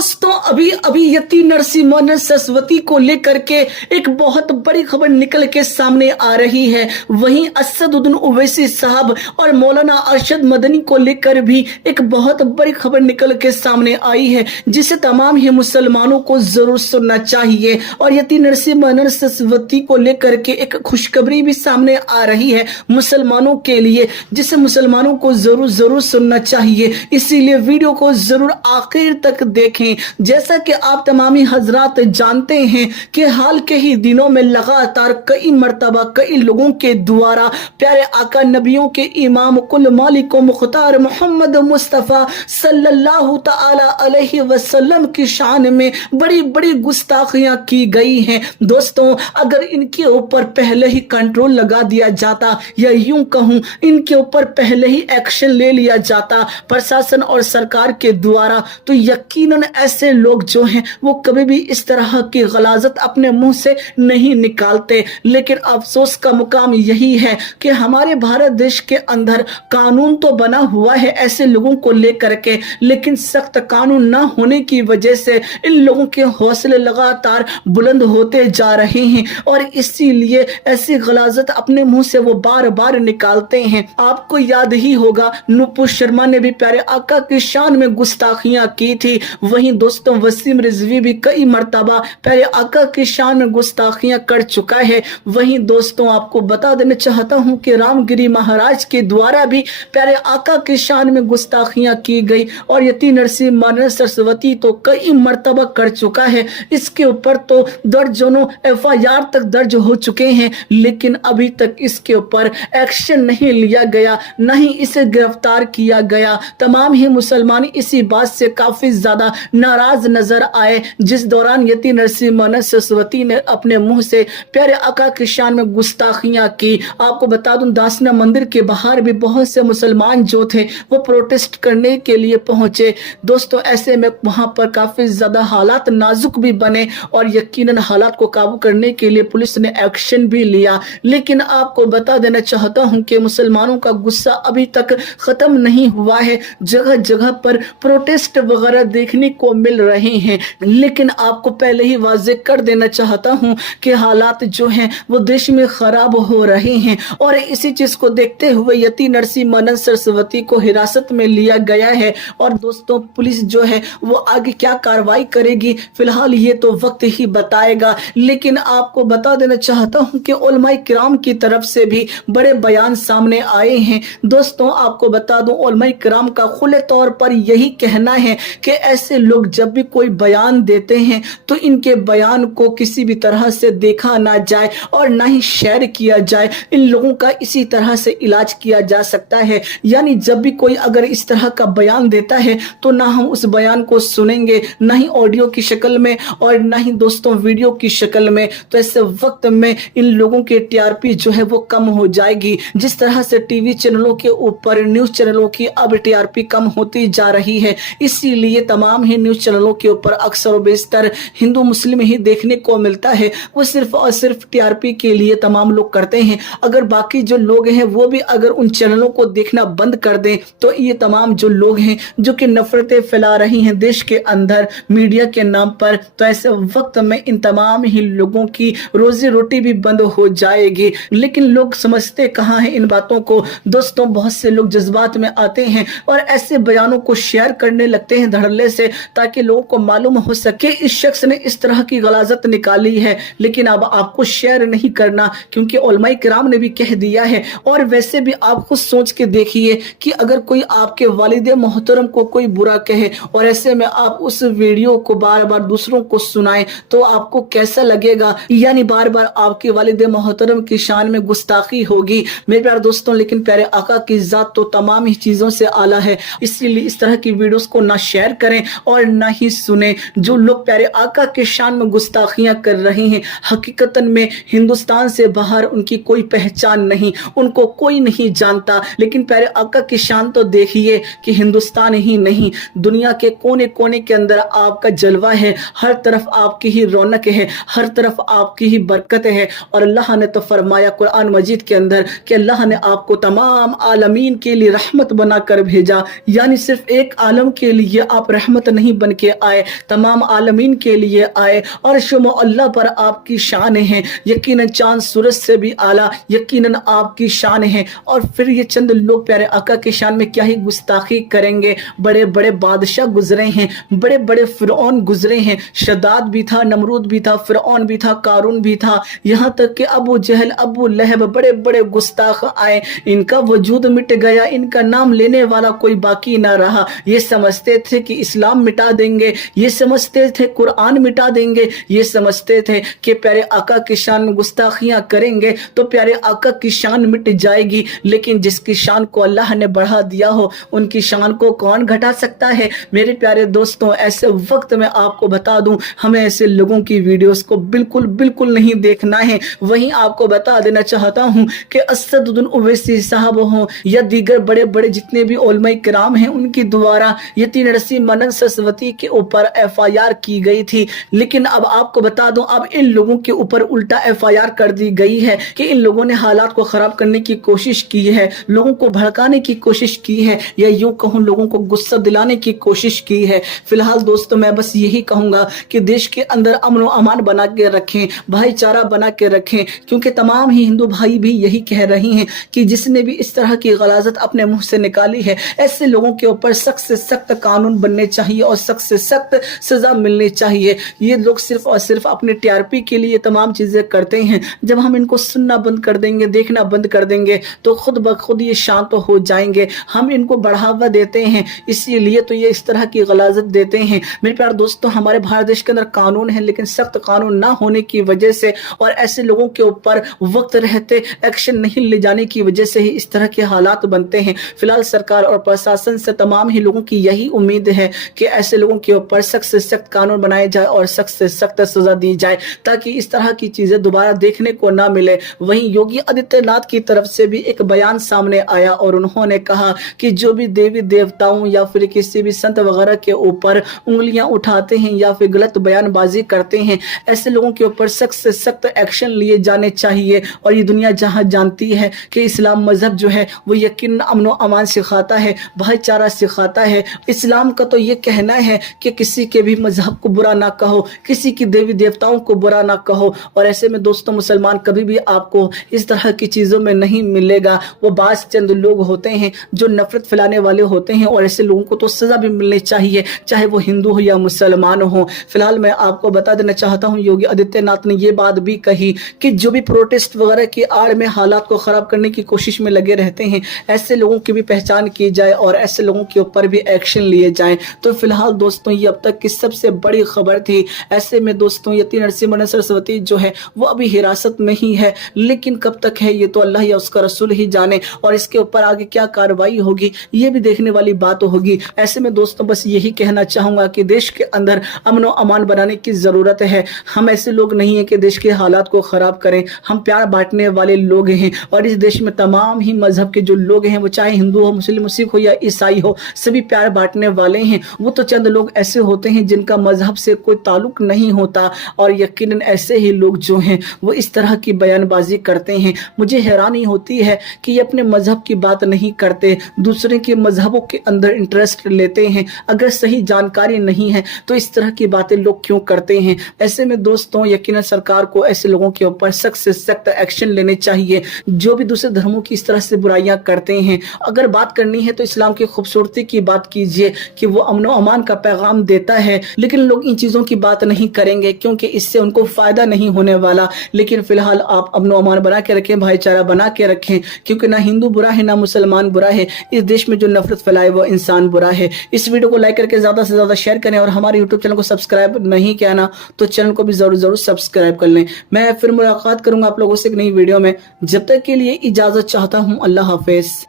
दोस्तों अभी अभी यति नरसिम्हा सरस्वती को लेकर के एक बहुत बड़ी खबर निकल के सामने आ रही है। वहीं असदुद्दीन ओवैसी साहब और मौलाना अरशद मदनी को लेकर भी एक बहुत बड़ी खबर निकल के सामने आई है, जिसे तमाम ही मुसलमानों को जरूर सुनना चाहिए। और यति नरसिम्हा सरस्वती को लेकर के एक खुशखबरी भी सामने आ रही है मुसलमानों के लिए, जिसे मुसलमानों को जरूर सुनना चाहिए। इसीलिए वीडियो को जरूर आखिर तक देखें। जैसा कि आप तमामी हजरात जानते हैं कि हाल के ही दिनों में लगातार कई मर्तबा कई लोगों के द्वारा प्यारे आका नबियों के इमाम कुल मालिक मुख्तार मोहम्मद मुस्तफ़ा सल्लल्लाहु ताला अलैहि वसल्लम की शान में बड़ी बड़ी गुस्ताखियां की गई हैं। दोस्तों अगर इनके ऊपर पहले ही कंट्रोल लगा दिया जाता, या यूं कहूं इनके ऊपर पहले ही एक्शन ले लिया जाता प्रशासन और सरकार के द्वारा, तो यकीनन ऐसे लोग जो हैं वो कभी भी इस तरह की गलाजत अपने मुंह से नहीं निकालते। लेकिन अफसोस का मुकाम यही है कि हमारे भारत देश के अंदर कानून तो बना हुआ है ऐसे लोगों को लेकर के, लेकिन सख्त कानून ना होने की वजह से इन लोगों के हौसले लगातार बुलंद होते जा रहे हैं और इसीलिए ऐसी गलाजत अपने मुंह से वो बार बार निकालते हैं। आपको याद ही होगा नुपुर शर्मा ने भी प्यारे आका की शान में गुस्ताखियां की थी। वहीं दोस्तों वसीम रिजवी भी कई मर्तबा प्यारे आका की शान में गुस्ताखियां कर चुका है। वहीं दोस्तों आपको बता देना चाहता हूं कि रामगिरी महाराज के द्वारा भी प्यारे आका की शान में गुस्ताखियां की गई और यति नरसिम्हा सरस्वती तो कई मर्तबा कर चुका है। इसके ऊपर तो दर्जनों FIR तक दर्ज हो चुके हैं, लेकिन अभी तक इसके ऊपर एक्शन नहीं लिया गया, न ही इसे गिरफ्तार किया गया। तमाम ही मुसलमान इसी बात से काफी ज्यादा नाराज नजर आए, जिस दौरान यति नरसिम्हा सरस्वती ने अपने मुंह से प्यारे आका की शान में गुस्ताखियां की। आपको बता दूं दासना मंदिर के बाहर भी बहुत से मुसलमान जो थे वो प्रोटेस्ट करने के लिए पहुंचे। दोस्तों ऐसे में वहां पर काफी ज्यादा हालात नाजुक भी बने और यकीनन हालात को काबू करने के लिए पुलिस ने एक्शन भी लिया। लेकिन आपको बता देना चाहता हूं कि मुसलमानों का गुस्सा अभी तक खत्म नहीं हुआ है। जगह जगह पर प्रोटेस्ट वगैरह देखने को मिल रहे हैं, लेकिन आपको पहले ही वाजे कर देना चाहता हूं कि हालात जो हैं वो देश में खराब हो रहे हैं और इसी चीज को देखते हुए यति नरसिम्हा सरस्वती को हिरासत में लिया गया है। और दोस्तों पुलिस जो है वो आगे क्या कार्रवाई करेगी फिलहाल ये तो वक्त ही बताएगा। लेकिन आपको बता देना चाहता हूं कि उलमाए किराम की तरफ से भी बड़े बयान सामने आए हैं। दोस्तों आपको बता दूं उलमाए किराम का खुले तौर पर यही कहना है कि ऐसे लोग जब भी कोई बयान देते हैं तो इनके बयान को किसी भी तरह से देखा ना जाए और ना ही शेयर किया जाए। इन लोगों का इसी तरह से इलाज किया जा सकता है, यानी जब भी कोई अगर इस तरह का बयान देता है तो ना हम उस बयान को सुनेंगे, ना ही ऑडियो की शक्ल में और ना ही दोस्तों वीडियो की शक्ल में। तो ऐसे वक्त में इन लोगों की TRP जो है वो कम हो जाएगी। जिस तरह से टीवी चैनलों के ऊपर न्यूज चैनलों की अब TRP कम होती जा रही है, इसीलिए तमाम ही न्यूज चैनलों के ऊपर अक्सर और बेशतर हिंदू मुस्लिम ही देखने को मिलता है। वो सिर्फ और सिर्फ TRP के लिए तमाम लोग करते हैं। अगर बाकी जो लोग हैं वो भी अगर उन चैनलों को देखना बंद कर दें तो ये तमाम जो लोग हैं जो कि नफरतें फैला रही हैं देश के अंदर मीडिया के नाम पर, तो ऐसे वक्त में इन तमाम ही लोगों की रोजी रोटी भी बंद हो जाएगी। लेकिन लोग समझते कहाँ हैं इन बातों को। दोस्तों बहुत से लोग जज्बात में आते हैं और ऐसे बयानों को शेयर करने लगते हैं धड़ल्ले से, ताकि लोगों को मालूम हो सके इस शख्स ने इस तरह की गलाजत निकाली है। लेकिन अब आपको शेयर नहीं करना, क्योंकि उलमाए किराम ने भी कह दिया है। और वैसे भी आप खुद सोच के देखिए कि अगर कोई आपके वालिद मोहतरम को कोई बुरा कहे और ऐसे में आप उस वीडियो को बार बार दूसरों को सुनाएं तो आपको कैसा लगेगा। यानी बार बार आपके वालिद मोहतरम की शान में गुस्ताखी होगी। मेरे प्यारे दोस्तों लेकिन प्यारे आका की जात तो तमाम ही चीजों से आला है, इसीलिए इस तरह की वीडियोस को ना शेयर करें और ना ही सुने। जो लोग प्यारे आका के शान में गुस्ताखियां कर रहे हैं हकीकतन में हिंदुस्तान से बाहर उनकी कोई पहचान नहीं, उनको कोई नहीं जानता। लेकिन प्यारे आका की शान तो देखिए कि हिंदुस्तान ही नहीं दुनिया के कोने कोने के अंदर आपका जलवा है, हर तरफ आपकी ही रौनक है, हर तरफ आपकी ही बरकत है। और अल्लाह ने तो फरमाया कुरान मजीद के अंदर कि अल्लाह ने आपको तमाम आलमीन के लिए रहमत बनाकर भेजा, यानी सिर्फ एक आलम के लिए आप रहमत नहीं नहीं बन के आए, तमाम आलमीन के लिए आए। और शुमा अल्लाह पर आपकी शान है, यकीनन चांद सूरज से भी आला यकीनन आपकी शान है। और फिर ये चंद लोग प्यारे आका की शान में क्या ही गुस्ताखी करेंगे। बड़े बड़े बादशाह गुजरे हैं, बड़े बड़े फिरौन गुजरे हैं, शद्दाद भी था, नमरूद भी था, फिरौन भी था, कारून भी था, यहाँ तक कि अबू जहल, अबू लहब, बड़े बड़े गुस्ताख आए। इनका वजूद मिट गया, इनका नाम लेने वाला कोई बाकी ना रहा। ये समझते थे कि इस्लाम मिटा देंगे, ये समझते थे कुरान मिटा देंगे, ये समझते थे कि प्यारे आका की शान में गुस्ताखियां करेंगे तो प्यारे आका की शान मिट जाएगी। लेकिन जिसकी शान को अल्लाह ने बढ़ा दिया हो उनकी शान को कौन घटा सकता है। मेरे प्यारे दोस्तों, ऐसे वक्त में आपको बता दूं, हमें ऐसे लोगों की वीडियोस को बिल्कुल बिल्कुल नहीं देखना है। वहीं आपको बता देना चाहता हूं कि असदुद्दीन ओवैसी साहब हों या दीगर बड़े बड़े जितने भी उलमा किराम हैं, उनकी द्वारा यतीम नरसी मनन सरस्वती के ऊपर FIR की गई थी। लेकिन अब आपको बता दूं, अब इन लोगों के ऊपर उल्टा FIR कर दी गई है कि इन लोगों ने हालात को खराब करने की कोशिश की है, लोगों को भड़काने की कोशिश की है, या यूं कहूं लोगों को गुस्सा दिलाने की कोशिश की है। फिलहाल दोस्तों, मैं बस यही कहूंगा कि देश के अंदर अमन और अमान बना के रखें, भाईचारा बना के रखें, क्योंकि तमाम ही हिंदू भाई भी यही कह रही हैं कि जिसने भी इस तरह की गलाजत अपने मुंह से निकाली है, ऐसे लोगों के ऊपर सख्त से सख्त कानून बनने चाहिए और सख्त से सख्त सजा मिलनी चाहिए। ये लोग सिर्फ और सिर्फ अपने TRP के लिए तमाम चीजें करते हैं। जब हम इनको सुनना बंद कर देंगे, देखना बंद कर देंगे, तो खुद ब खुद ये शांत हो जाएंगे। हम इनको बढ़ावा देते हैं, इसीलिए तो ये इस तरह की गलाजत देते हैं। मेरे प्यारे दोस्तों, हमारे भारत देश के अंदर कानून है, लेकिन सख्त कानून ना होने की वजह से और ऐसे लोगों के ऊपर वक्त रहते एक्शन नहीं ले जाने की वजह से ही इस तरह के हालात बनते हैं। फिलहाल सरकार और प्रशासन से तमाम ही लोगों की यही उम्मीद है कि ऐसे लोगों के ऊपर सख्त से सख्त कानून बनाए जाए और सख्त से सख्त सजा दी जाए, ताकि इस तरह की चीजें दोबारा देखने को ना मिले। वहीं योगी आदित्यनाथ की तरफ से भी एक बयान सामने आया और उन्होंने कहा कि जो भी देवी देवताओं या फिर किसी भी संत वगैरह के ऊपर उंगलियां उठाते हैं या फिर गलत बयानबाजी करते हैं, ऐसे लोगों के ऊपर सख्त से सख्त एक्शन लिए जाने चाहिए। और ये दुनिया जहां जानती है कि इस्लाम मजहब जो है वो यकीन अमन व अमान सिखाता है, भाईचारा सिखाता है। इस्लाम का तो ये कहना है कि किसी के भी मजहब को बुरा ना कहो, किसी की देवी देवताओं को बुरा ना कहो। और ऐसे में दोस्तों, मुसलमान कभी भी आपको इस तरह की चीजों में नहीं मिलेगा। वो बास चंद लोग होते हैं जो नफरत फैलाने वाले होते हैं, और ऐसे लोगों को तो सजा भी मिलनी चाहिए, चाहे वो हिंदू हो या मुसलमान हो। फिलहाल मैं आपको बता देना चाहता हूं, योगी आदित्यनाथ ने ये बात भी कही कि जो भी प्रोटेस्ट वगैरह की आड़ में हालात को खराब करने की कोशिश में लगे रहते हैं, ऐसे लोगों की भी पहचान की जाए और ऐसे लोगों के ऊपर भी एक्शन लिए जाए। तो फिलहाल दोस्तों, ये अब तक की सबसे बड़ी खबर थी। ऐसे में दोस्तों, यतीम नरसी मनन सरस्वती जो है वो अभी हिरासत में ही है, लेकिन कब तक है ये तो अल्लाह या उसका रसूल ही जाने, और इसके ऊपर आगे क्या कार्रवाई होगी ये भी देखने वाली बात होगी। ऐसे में दोस्तों, बस यही कहना चाहूंगा कि देश के अंदर अमन और अमान बनाने की जरूरत है। हम ऐसे लोग नहीं है कि देश के हालात को खराब करें, हम प्यार बांटने वाले लोग हैं। और इस देश में तमाम ही मजहब के जो लोग हैं, वो चाहे हिंदू हो, मुस्लिम, सिख हो या ईसाई हो, सभी प्यार बांटने वाले हैं। वो तो चंद लोग ऐसे होते हैं जिनका मजहब से कोई ताल्लुक नहीं होता, और यकीनन ऐसे ही लोग जो हैं वो इस तरह की बयानबाजी करते हैं। मुझे हैरानी होती है कि ये अपने मजहब की बात नहीं करते, दूसरे के मजहबों के अंदर इंटरेस्ट लेते हैं। अगर सही जानकारी नहीं है तो इस तरह की बातें लोग क्यों करते हैं। ऐसे में दोस्तों, यकीनन सरकार को ऐसे लोगों के ऊपर सख्त से सख्त एक्शन लेने चाहिए जो भी दूसरे धर्मों की इस तरह से बुराइयां करते हैं। अगर बात करनी है तो इस्लाम की खूबसूरती की बात कीजिए कि वो अमन व अमान का पैगाम देता है, लेकिन लोग इन चीजों की बात नहीं करेंगे क्योंकि इससे उनको फायदा नहीं होने वाला। लेकिन फिलहाल आप अमन व अमान बना के रखें, भाईचारा बना के रखें, क्योंकि ना हिंदू बुरा है ना मुसलमान बुरा है। इस देश में जो नफरत फैलाए वो इंसान बुरा है। इस वीडियो को लाइक करके ज्यादा से ज्यादा शेयर करें, और हमारे यूट्यूब चैनल को सब्सक्राइब नहीं किया ना तो चैनल को भी जरूर सब्सक्राइब कर लें। मैं फिर मुलाकात करूंगा आप लोगों से एक नई वीडियो में। जब तक के लिए इजाजत चाहता हूं। अल्लाह हाफिज।